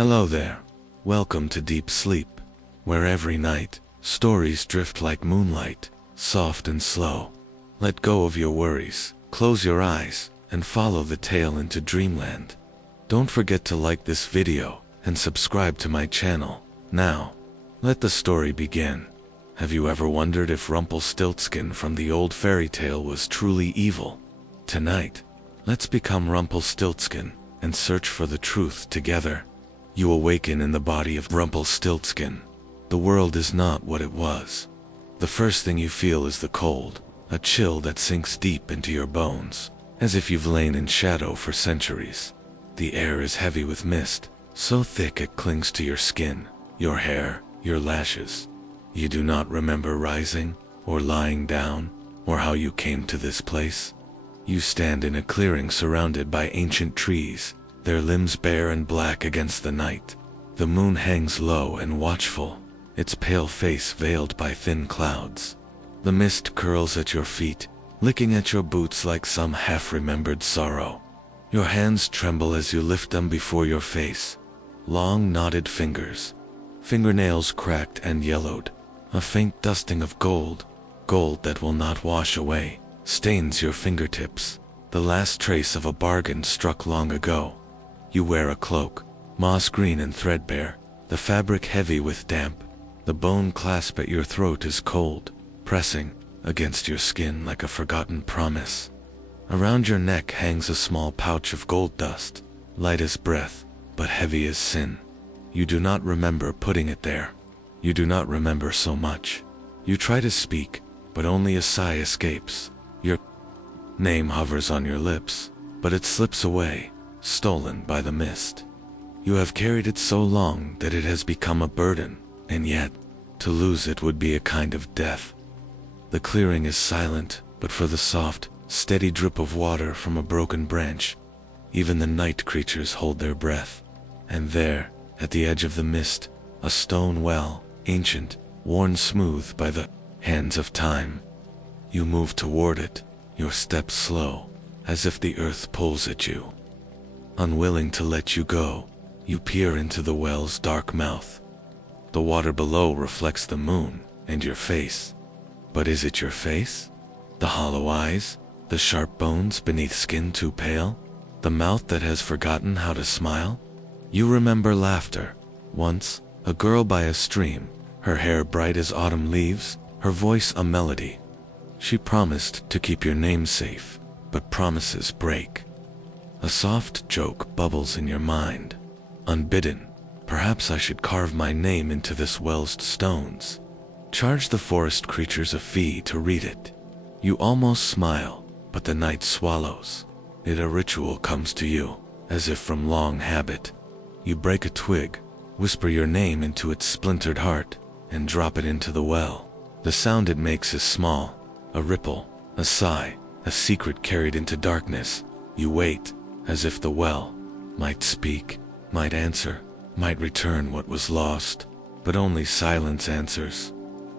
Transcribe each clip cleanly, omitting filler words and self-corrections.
Hello there. Welcome to Deep Sleep, where every night, stories drift like moonlight, soft and slow. Let go of your worries, close your eyes, and follow the tale into dreamland. Don't forget to like this video and subscribe to my channel. Now, let the story begin. Have you ever wondered if Rumpelstiltskin from the old fairy tale was truly evil? Tonight, let's become Rumpelstiltskin and search for the truth together. You awaken in the body of Rumpelstiltskin. The world is not what it was. The first thing you feel is the cold, a chill that sinks deep into your bones, as if you've lain in shadow for centuries. The air is heavy with mist, so thick it clings to your skin, your hair, your lashes. You do not remember rising, or lying down, or how you came to this place. You stand in a clearing surrounded by ancient trees, their limbs bare and black against the night. The moon hangs low and watchful, its pale face veiled by thin clouds. The mist curls at your feet, licking at your boots like some half-remembered sorrow. Your hands tremble as you lift them before your face. Long knotted fingers, fingernails cracked and yellowed, a faint dusting of gold that will not wash away, stains your fingertips, the last trace of a bargain struck long ago. You wear a cloak, moss green and threadbare, the fabric heavy with damp. The bone clasp at your throat is cold, pressing against your skin like a forgotten promise. Around your neck hangs a small pouch of gold dust, light as breath, but heavy as sin. You do not remember putting it there. You do not remember so much. You try to speak, but only a sigh escapes. Your name hovers on your lips, but it slips away, stolen by the mist. You have carried it so long that it has become a burden, and yet, to lose it would be a kind of death. The clearing is silent, but for the soft, steady drip of water from a broken branch, even the night creatures hold their breath. And there, at the edge of the mist, a stone well, ancient, worn smooth by the hands of time. You move toward it, your steps slow, as if the earth pulls at you. Unwilling to let you go, you peer into the well's dark mouth. The water below reflects the moon and your face. But is it your face? The hollow eyes? The sharp bones beneath skin too pale? The mouth that has forgotten how to smile? You remember laughter. Once, a girl by a stream, her hair bright as autumn leaves, her voice a melody. She promised to keep your name safe, but promises break. A soft joke bubbles in your mind. Unbidden, perhaps I should carve my name into this well's stones. Charge the forest creatures a fee to read it. You almost smile, but the night swallows it. A ritual comes to you, as if from long habit. You break a twig, whisper your name into its splintered heart, and drop it into the well. The sound it makes is small, a ripple, a sigh, a secret carried into darkness. You wait, as if the well might speak, might answer, might return what was lost, but only silence answers.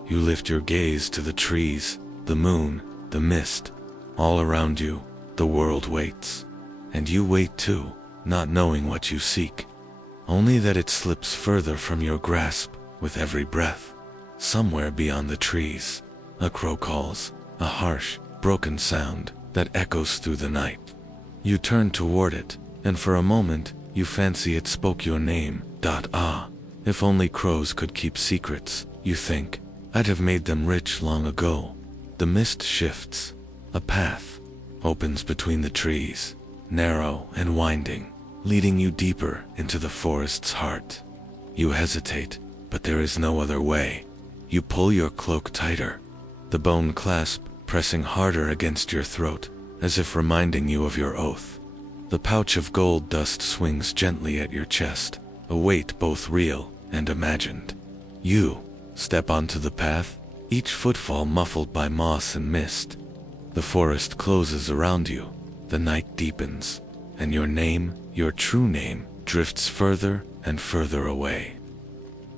You lift your gaze to the trees, the moon, the mist. All around you, the world waits. And you wait too, not knowing what you seek, only that it slips further from your grasp with every breath. Somewhere beyond the trees, a crow calls, a harsh, broken sound that echoes through the night. You turn toward it, and for a moment, you fancy it spoke your name. If only crows could keep secrets, you think, I'd have made them rich long ago. The mist shifts. A path opens between the trees, narrow and winding, leading you deeper into the forest's heart. You hesitate, but there is no other way. You pull your cloak tighter, the bone clasp pressing harder against your throat, as if reminding you of your oath. The pouch of gold dust swings gently at your chest, a weight both real and imagined. You step onto the path, each footfall muffled by moss and mist. The forest closes around you, the night deepens, and your name, your true name, drifts further and further away.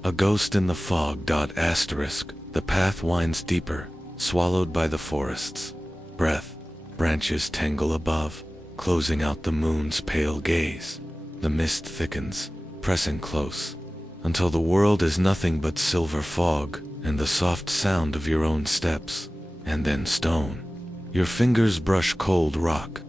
A ghost in the fog. The path winds deeper, swallowed by the forest's breath. Branches tangle above, closing out the moon's pale gaze. The mist thickens, pressing close, until the world is nothing but silver fog and the soft sound of your own steps, and then stone. Your fingers brush cold rock,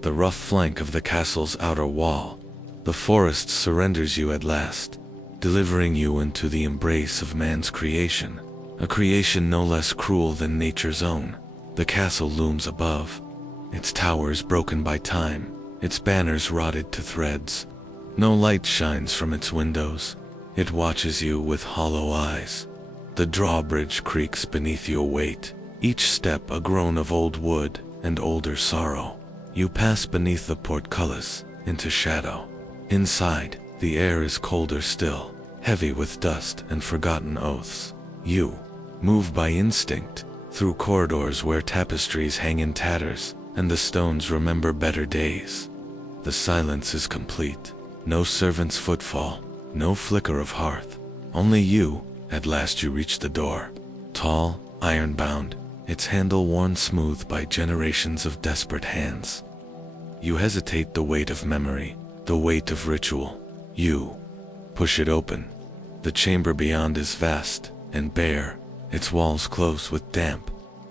the rough flank of the castle's outer wall. The forest surrenders you at last, delivering you into the embrace of man's creation, a creation no less cruel than nature's own. The castle looms above, its towers broken by time, its banners rotted to threads. No light shines from its windows. It watches you with hollow eyes. The drawbridge creaks beneath your weight, each step a groan of old wood and older sorrow. You pass beneath the portcullis, into shadow. Inside, the air is colder still, heavy with dust and forgotten oaths. You move by instinct, through corridors where tapestries hang in tatters, and the stones remember better days. The silence is complete. No servant's footfall, no flicker of hearth. Only you. At last you reach the door. Tall, iron-bound, its handle worn smooth by generations of desperate hands. You hesitate, the weight of memory, the weight of ritual. You push it open. The chamber beyond is vast and bare, its walls close with damp.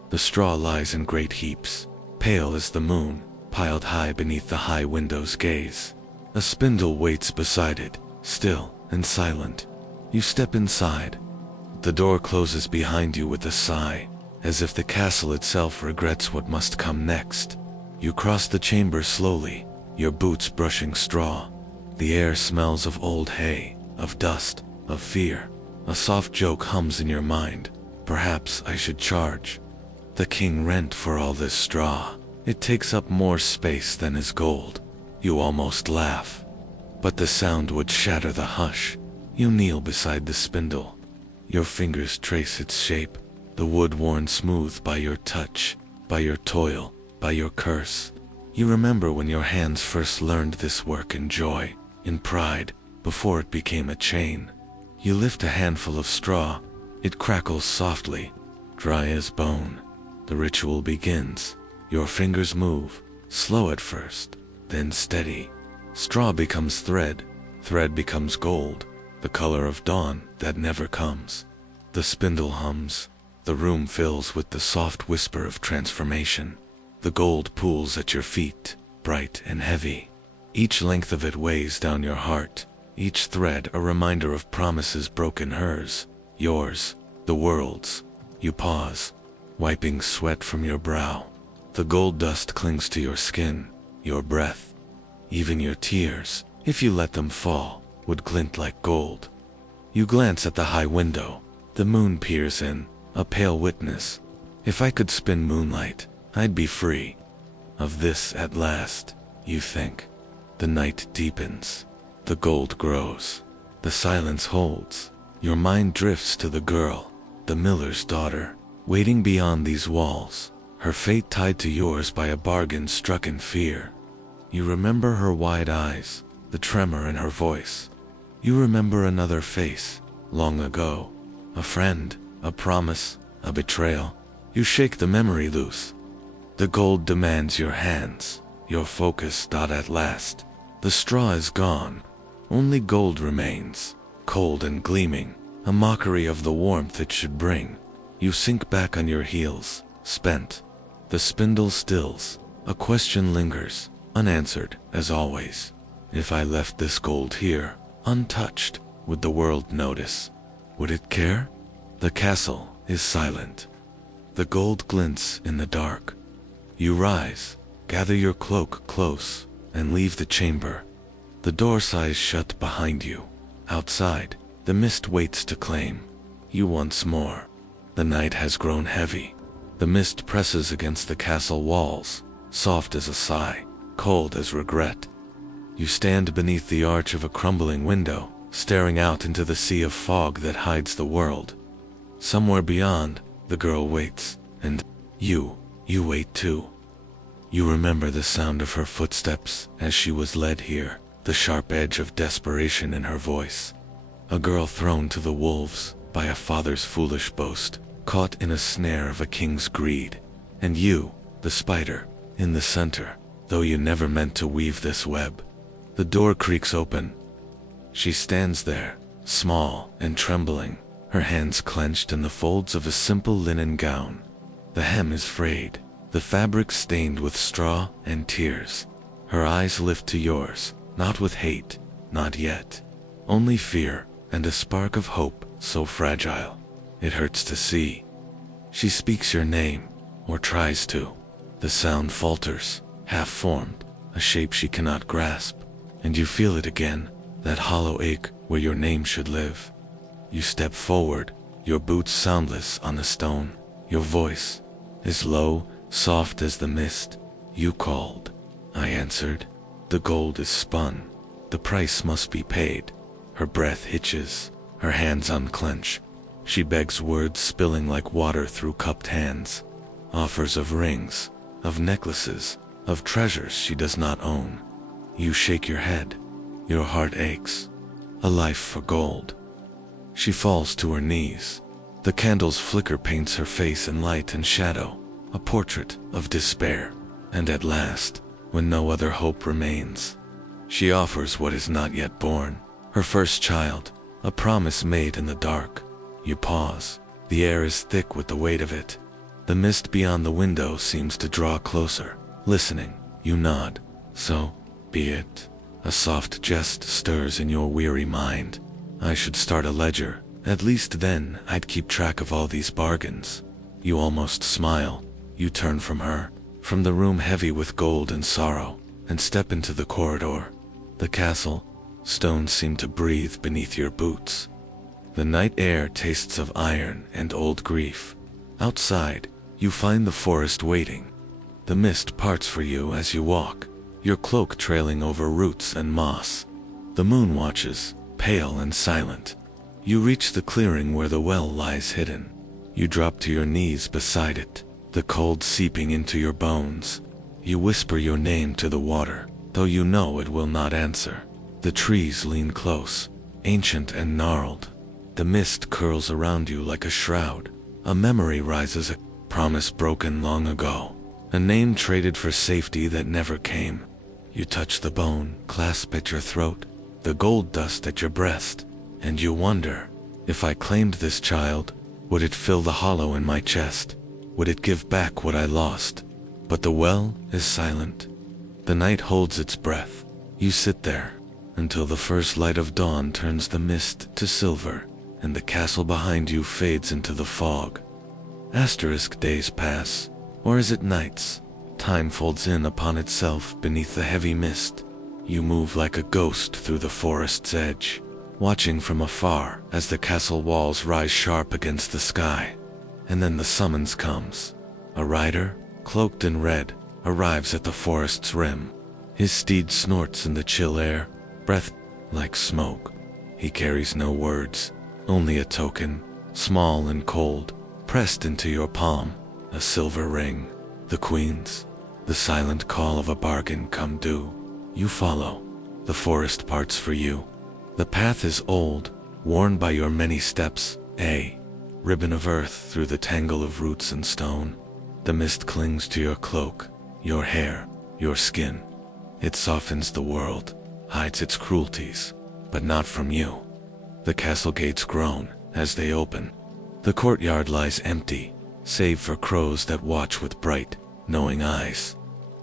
The straw lies in great heaps, pale as the moon, piled high beneath the high window's gaze. A spindle waits beside it, still and silent. You step inside. The door closes behind you with a sigh, as if the castle itself regrets what must come next. You cross the chamber slowly, your boots brushing straw. The air smells of old hay, of dust, of fear. A soft joke hums in your mind. Perhaps I should charge the king rent for all this straw. It takes up more space than is gold. You almost laugh, but the sound would shatter the hush. You kneel beside the spindle. Your fingers trace its shape, the wood worn smooth by your touch, by your toil, by your curse. You remember when your hands first learned this work in joy, in pride, before it became a chain. You lift a handful of straw. It crackles softly, dry as bone. The ritual begins. Your fingers move, slow at first, then steady. Straw becomes thread, thread becomes gold, the color of dawn that never comes. The spindle hums, the room fills with the soft whisper of transformation. The gold pools at your feet, bright and heavy. Each length of it weighs down your heart, each thread a reminder of promises broken, hers, yours, the world's. You pause, wiping sweat from your brow. The gold dust clings to your skin, your breath. Even your tears, if you let them fall, would glint like gold. You glance at the high window. The moon peers in, a pale witness. If I could spin moonlight, I'd be free of this at last, you think. The night deepens. The gold grows. The silence holds. Your mind drifts to the girl, the miller's daughter, waiting beyond these walls, her fate tied to yours by a bargain struck in fear. You remember her wide eyes, the tremor in her voice. You remember another face, long ago. A friend, a promise, a betrayal. You shake the memory loose. The gold demands your hands, your focus. At last, the straw is gone. Only gold remains, cold and gleaming, a mockery of the warmth it should bring. You sink back on your heels, spent. The spindle stills. A question lingers, unanswered, as always. If I left this gold here, untouched, would the world notice? Would it care? The castle is silent. The gold glints in the dark. You rise, gather your cloak close, and leave the chamber. The door sighs shut behind you. Outside, the mist waits to claim you once more. The night has grown heavy. The mist presses against the castle walls, soft as a sigh, cold as regret. You stand beneath the arch of a crumbling window, staring out into the sea of fog that hides the world. Somewhere beyond, the girl waits, and you wait too. You remember the sound of her footsteps as she was led here, the sharp edge of desperation in her voice. A girl thrown to the wolves by a father's foolish boast, caught in a snare of a king's greed. And you, the spider, in the center, though you never meant to weave this web. The door creaks open. She stands there, small and trembling, her hands clenched in the folds of a simple linen gown. The hem is frayed, the fabric stained with straw and tears. Her eyes lift to yours, not with hate, not yet. Only fear and a spark of hope so fragile. It hurts to see. She speaks your name, or tries to. The sound falters, half-formed, a shape she cannot grasp, and you feel it again, that hollow ache where your name should live. You step forward, your boots soundless on the stone. Your voice is low, soft as the mist. You called. I answered. The gold is spun. The price must be paid. Her breath hitches, her hands unclench. She begs, words spilling like water through cupped hands. Offers of rings, of necklaces, of treasures she does not own. You shake your head. Your heart aches. A life for gold. She falls to her knees. The candle's flicker paints her face in light and shadow, a portrait of despair. And at last, when no other hope remains, she offers what is not yet born, her first child, a promise made in the dark. You pause. The air is thick with the weight of it. The mist beyond the window seems to draw closer. Listening, you nod. So be it. A soft jest stirs in your weary mind. I should start a ledger. At least then I'd keep track of all these bargains. You almost smile. You turn from her, from the room heavy with gold and sorrow, and step into the corridor. The castle. Stones seem to breathe beneath your boots. The night air tastes of iron and old grief. Outside, you find the forest waiting. The mist parts for you as you walk, your cloak trailing over roots and moss. The moon watches, pale and silent. You reach the clearing where the well lies hidden. You drop to your knees beside it, the cold seeping into your bones. You whisper your name to the water, though you know it will not answer. The trees lean close, ancient and gnarled. The mist curls around you like a shroud. A memory rises, a promise broken long ago. A name traded for safety that never came. You touch the bone, clasp at your throat, the gold dust at your breast, and you wonder, if I claimed this child, would it fill the hollow in my chest? Would it give back what I lost? But the well is silent. The night holds its breath. You sit there, until the first light of dawn turns the mist to silver, and the castle behind you fades into the fog. Asterisk days pass, or is it nights? Time folds in upon itself beneath the heavy mist. You move like a ghost through the forest's edge, watching from afar as the castle walls rise sharp against the sky. And then the summons comes. A rider, cloaked in red, arrives at the forest's rim. His steed snorts in the chill air, breath like smoke. He carries no words, only a token, small and cold, pressed into your palm, a silver ring. The queen's, the silent call of a bargain come due. You follow. The forest parts for you. The path is old, worn by your many steps, a ribbon of earth through the tangle of roots and stone. The mist clings to your cloak, your hair, your skin. It softens the world, hides its cruelties, but not from you. The castle gates groan as they open. The courtyard lies empty, save for crows that watch with bright, knowing eyes.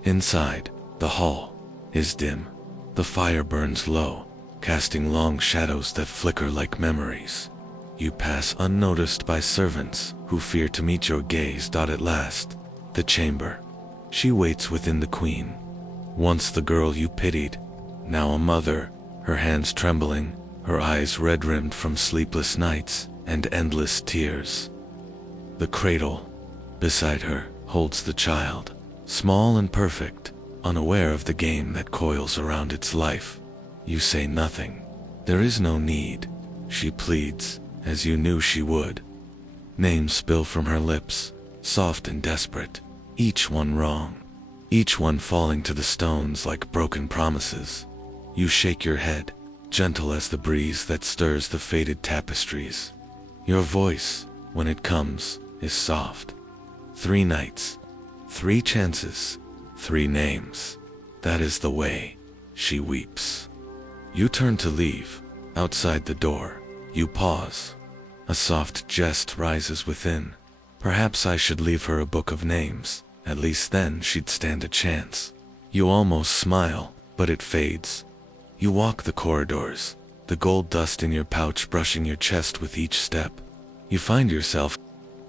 Inside, the hall is dim. The fire burns low, casting long shadows that flicker like memories. You pass unnoticed by servants who fear to meet your gaze. At last, the chamber. She waits within the queen. Once the girl you pitied, now a mother, her hands trembling, her eyes red-rimmed from sleepless nights and endless tears. The cradle, beside her, holds the child, small and perfect, unaware of the game that coils around its life. You say nothing. There is no need. She pleads, as you knew she would. Names spill from her lips, soft and desperate, each one wrong, each one falling to the stones like broken promises. You shake your head, gentle as the breeze that stirs the faded tapestries. Your voice, when it comes, is soft. 3 nights, 3 chances, 3 names. That is the way. She weeps. You turn to leave. Outside the door, you pause. A soft jest rises within. Perhaps I should leave her a book of names. At least then she'd stand a chance. You almost smile, but it fades. You walk the corridors, the gold dust in your pouch brushing your chest with each step. You find yourself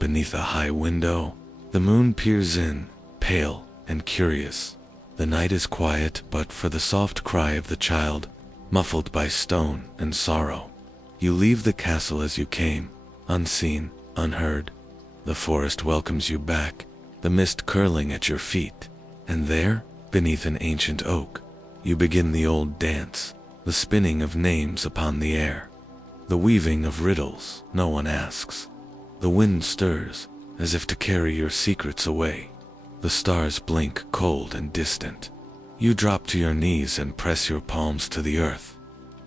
beneath a high window. The moon peers in, pale and curious. The night is quiet but for the soft cry of the child, muffled by stone and sorrow. You leave the castle as you came, unseen, unheard. The forest welcomes you back, the mist curling at your feet. And there, beneath an ancient oak, you begin the old dance, the spinning of names upon the air, the weaving of riddles no one asks. The wind stirs, as if to carry your secrets away. The stars blink cold and distant. You drop to your knees and press your palms to the earth.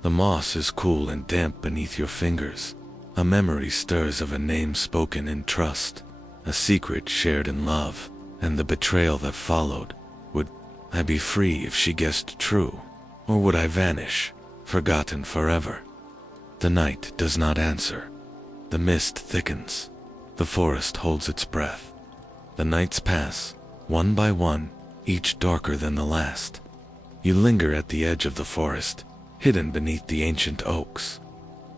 The moss is cool and damp beneath your fingers. A memory stirs of a name spoken in trust, a secret shared in love, and the betrayal that followed. Would I be free if she guessed true? Or would I vanish, forgotten forever? The night does not answer. The mist thickens. The forest holds its breath. The nights pass, one by one, each darker than the last. You linger at the edge of the forest, hidden beneath the ancient oaks,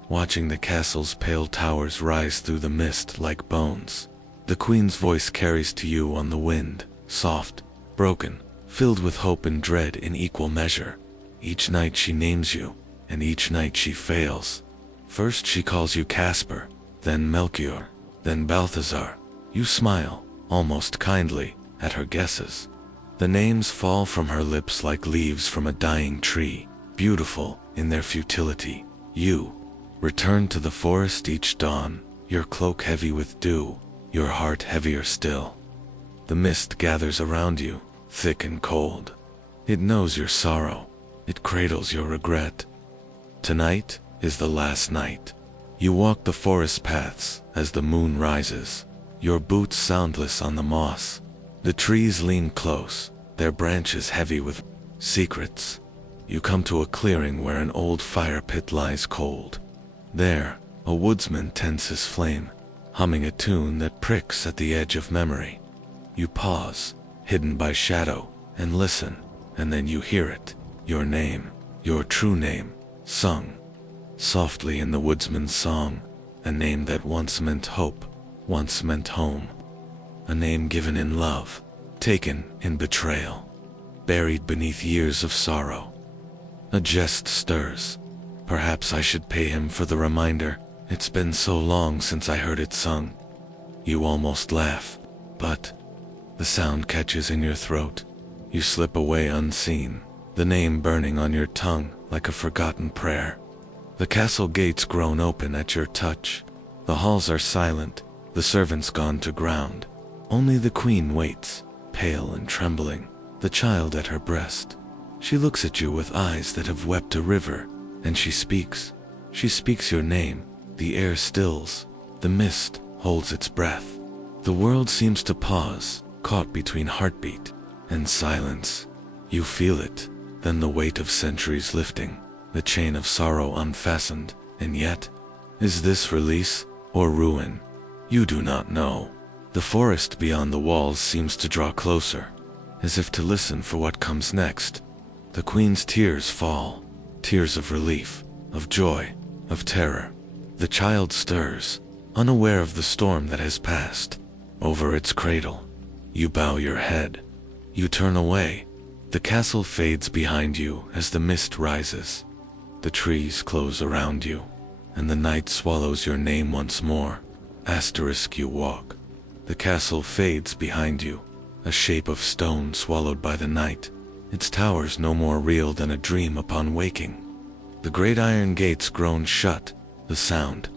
watching the castle's pale towers rise through the mist like bones. The queen's voice carries to you on the wind, soft, broken, filled with hope and dread in equal measure. Each night she names you, and each night she fails. First she calls you Casper, then Melchior, then Balthazar. You smile, almost kindly, at her guesses. The names fall from her lips like leaves from a dying tree, beautiful in their futility. You return to the forest each dawn, your cloak heavy with dew, your heart heavier still. The mist gathers around you, thick and cold. It knows your sorrow. It cradles your regret. Tonight is the last night. You walk the forest paths as the moon rises, your boots soundless on the moss. The trees lean close, their branches heavy with secrets. You come to a clearing where an old fire pit lies cold. There, a woodsman tends his flame, humming a tune that pricks at the edge of memory. You pause, hidden by shadow, and listen, and then you hear it, your name, your true name, sung softly in the woodsman's song, a name that once meant hope, once meant home, a name given in love, taken in betrayal, buried beneath years of sorrow. A jest stirs. Perhaps I should pay him for the reminder. It's been so long since I heard it sung. You almost laugh, but the sound catches in your throat. You slip away unseen, the name burning on your tongue like a forgotten prayer. The castle gates groan open at your touch. The halls are silent, the servants gone to ground. Only the queen waits, pale and trembling, the child at her breast. She looks at you with eyes that have wept a river, and she speaks. She speaks your name. The air stills. The mist holds its breath. The world seems to pause, caught between heartbeat and silence. You feel it, then the weight of centuries lifting, the chain of sorrow unfastened, and yet, is this release or ruin? You do not know. The forest beyond the walls seems to draw closer, as if to listen for what comes next. The queen's tears fall, tears of relief, of joy, of terror. The child stirs, unaware of the storm that has passed, over its cradle. You bow your head. You turn away. The castle fades behind you as the mist rises. The trees close around you, and the night swallows your name once more. Asterisk you walk. The castle fades behind you, a shape of stone swallowed by the night, its towers no more real than a dream upon waking. The great iron gates groan shut, the sound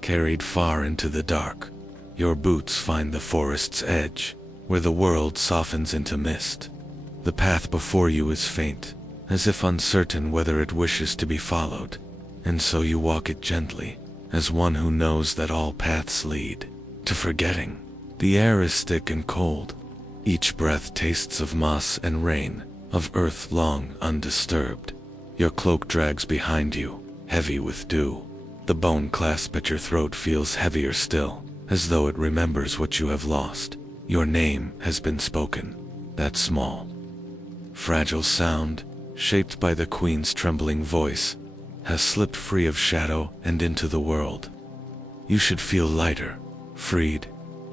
carried far into the dark. Your boots find the forest's edge, where the world softens into mist. The path before you is faint, as if uncertain whether it wishes to be followed, and so you walk it gently, as one who knows that all paths lead to forgetting. The air is thick and cold. Each breath tastes of moss and rain, of earth long undisturbed. Your cloak drags behind you, heavy with dew. The bone clasp at your throat feels heavier still, as though it remembers what you have lost. Your name has been spoken. That small, fragile sound, shaped by the queen's trembling voice, has slipped free of shadow and into the world. You should feel lighter, freed.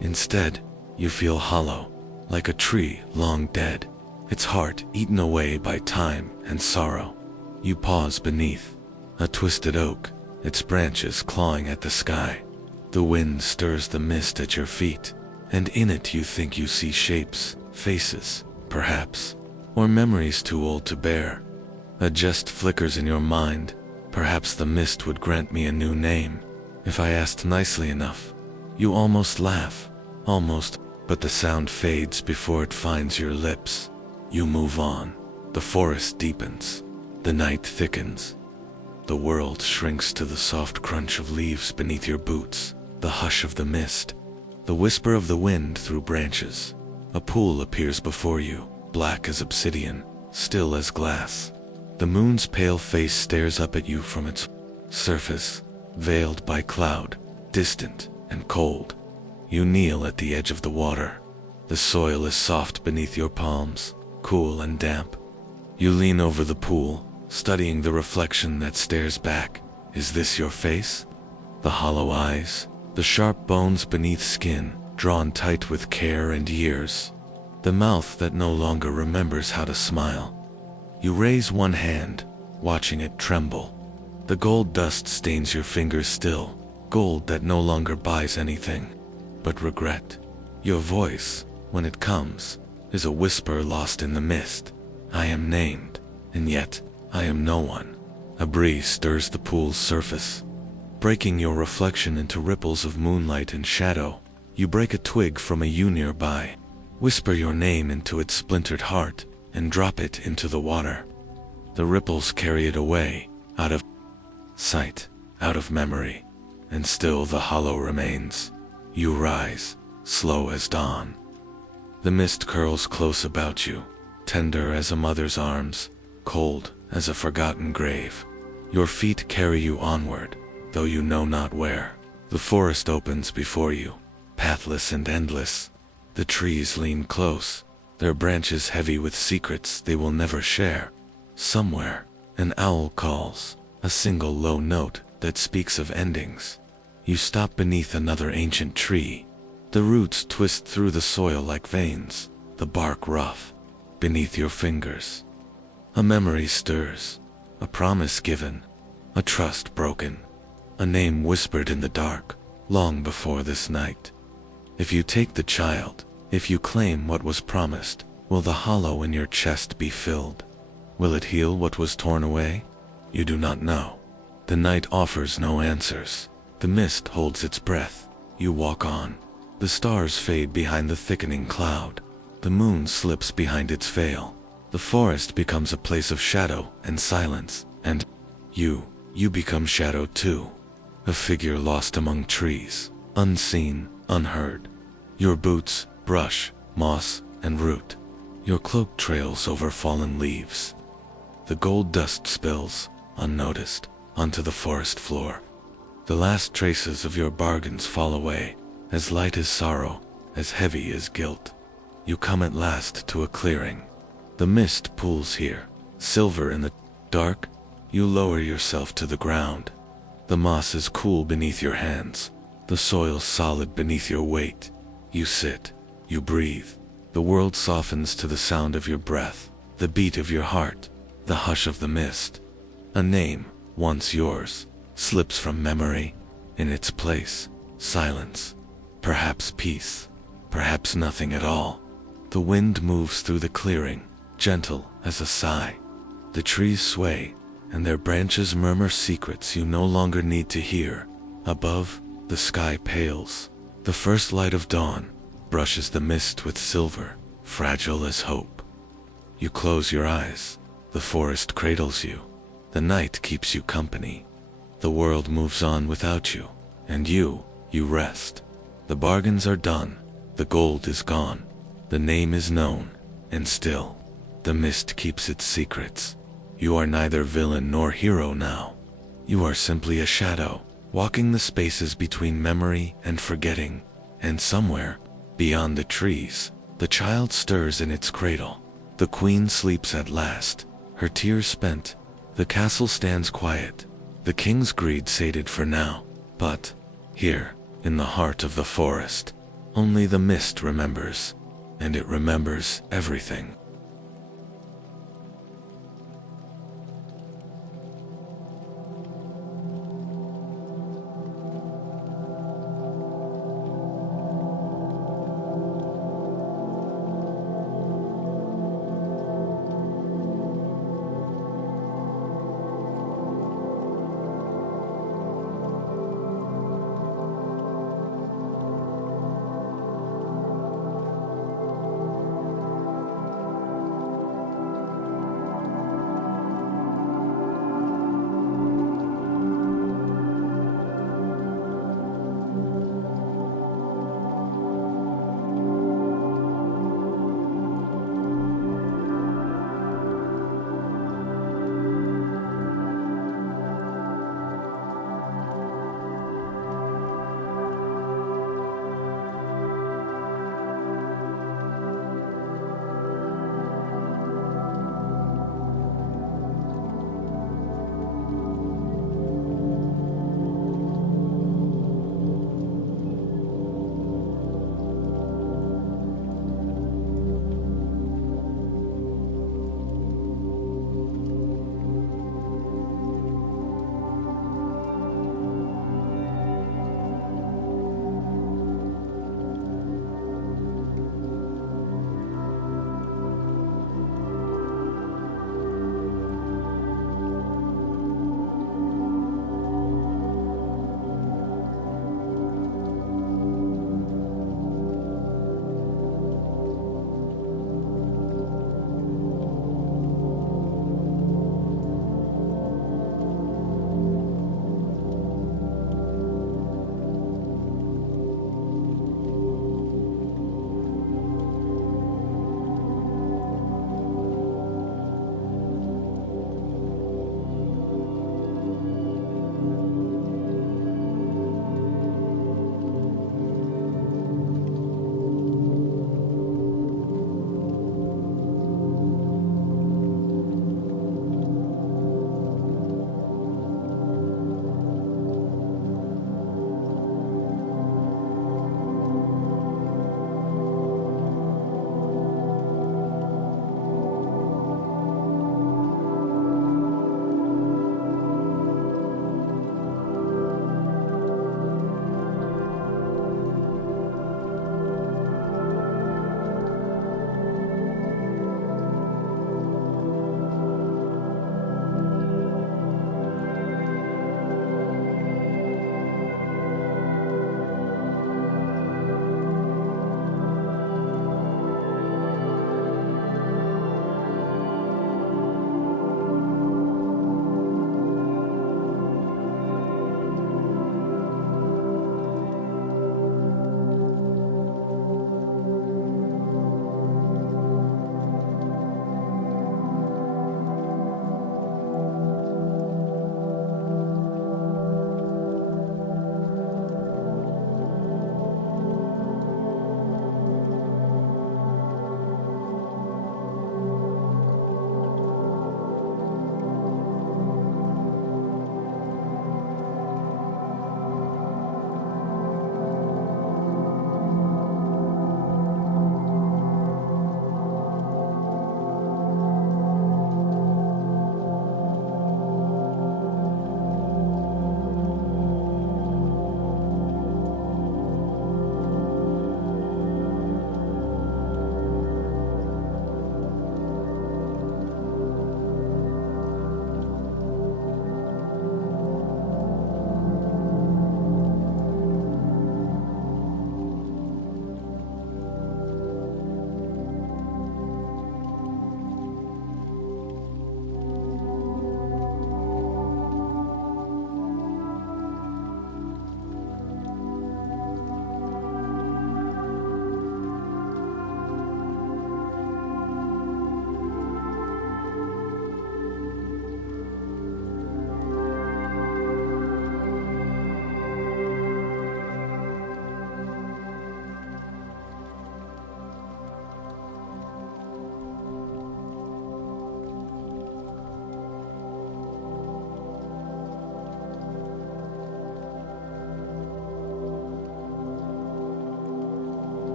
Instead, you feel hollow, like a tree long dead, its heart eaten away by time and sorrow. You pause beneath a twisted oak, its branches clawing at the sky. The wind stirs the mist at your feet, and in it you think you see shapes, faces, perhaps, or memories too old to bear. A jest flickers in your mind. Perhaps the mist would grant me a new name, if I asked nicely enough. You almost laugh, almost, but the sound fades before it finds your lips. You move on. The forest deepens. The night thickens. The world shrinks to the soft crunch of leaves beneath your boots, the hush of the mist, the whisper of the wind through branches. A pool appears before you, black as obsidian, still as glass. The moon's pale face stares up at you from its surface, veiled by cloud, distant and cold. You kneel at the edge of the water. The soil is soft beneath your palms, cool and damp. You lean over the pool, studying the reflection that stares back. Is this your face? The hollow eyes, the sharp bones beneath skin, drawn tight with care and years. The mouth that no longer remembers how to smile. You raise one hand, watching it tremble. The gold dust stains your fingers still, gold that no longer buys anything but regret. Your voice, when it comes, is a whisper lost in the mist. I am named, and yet I am no one. A breeze stirs the pool's surface, breaking your reflection into ripples of moonlight and shadow. You break a twig from a yew nearby, whisper your name into its splintered heart, and drop it into the water. The ripples carry it away, out of sight, out of memory, and still the hollow remains. You rise, slow as dawn. The mist curls close about you, tender as a mother's arms, cold as a forgotten grave. Your feet carry you onward, though you know not where. The forest opens before you, pathless and endless. The trees lean close, their branches heavy with secrets they will never share. Somewhere, an owl calls, a single low note that speaks of endings. You stop beneath another ancient tree. The roots twist through the soil like veins, the bark rough beneath your fingers. A memory stirs, a promise given, a trust broken, a name whispered in the dark, long before this night. If you take the child, if you claim what was promised, will the hollow in your chest be filled? Will it heal what was torn away? You do not know. The night offers no answers. The mist holds its breath. You walk on. The stars fade behind the thickening cloud. The moon slips behind its veil. The forest becomes a place of shadow and silence, and you become shadow too. A figure lost among trees, unseen, unheard. Your boots brush moss and root. Your cloak trails over fallen leaves. The gold dust spills, unnoticed, onto the forest floor. The last traces of your bargains fall away, as light as sorrow, as heavy as guilt. You come at last to a clearing. The mist pools here, silver in the dark. You lower yourself to the ground. The moss is cool beneath your hands, the soil solid beneath your weight. You sit, you breathe. The world softens to the sound of your breath, the beat of your heart, the hush of the mist. A name, once yours, slips from memory. In its place, silence. Perhaps peace. Perhaps nothing at all. The wind moves through the clearing, gentle as a sigh. The trees sway, and their branches murmur secrets you no longer need to hear. Above, the sky pales. The first light of dawn brushes the mist with silver, fragile as hope. You close your eyes. The forest cradles you. The night keeps you company. The world moves on without you, and you rest. The bargains are done. The gold is gone. The name is known, and still, the mist keeps its secrets. You are neither villain nor hero now. You are simply a shadow, walking the spaces between memory and forgetting. And somewhere, beyond the trees, the child stirs in its cradle. The queen sleeps at last, her tears spent. The castle stands quiet, the king's greed sated for now. But here, in the heart of the forest, only the mist remembers, and it remembers everything.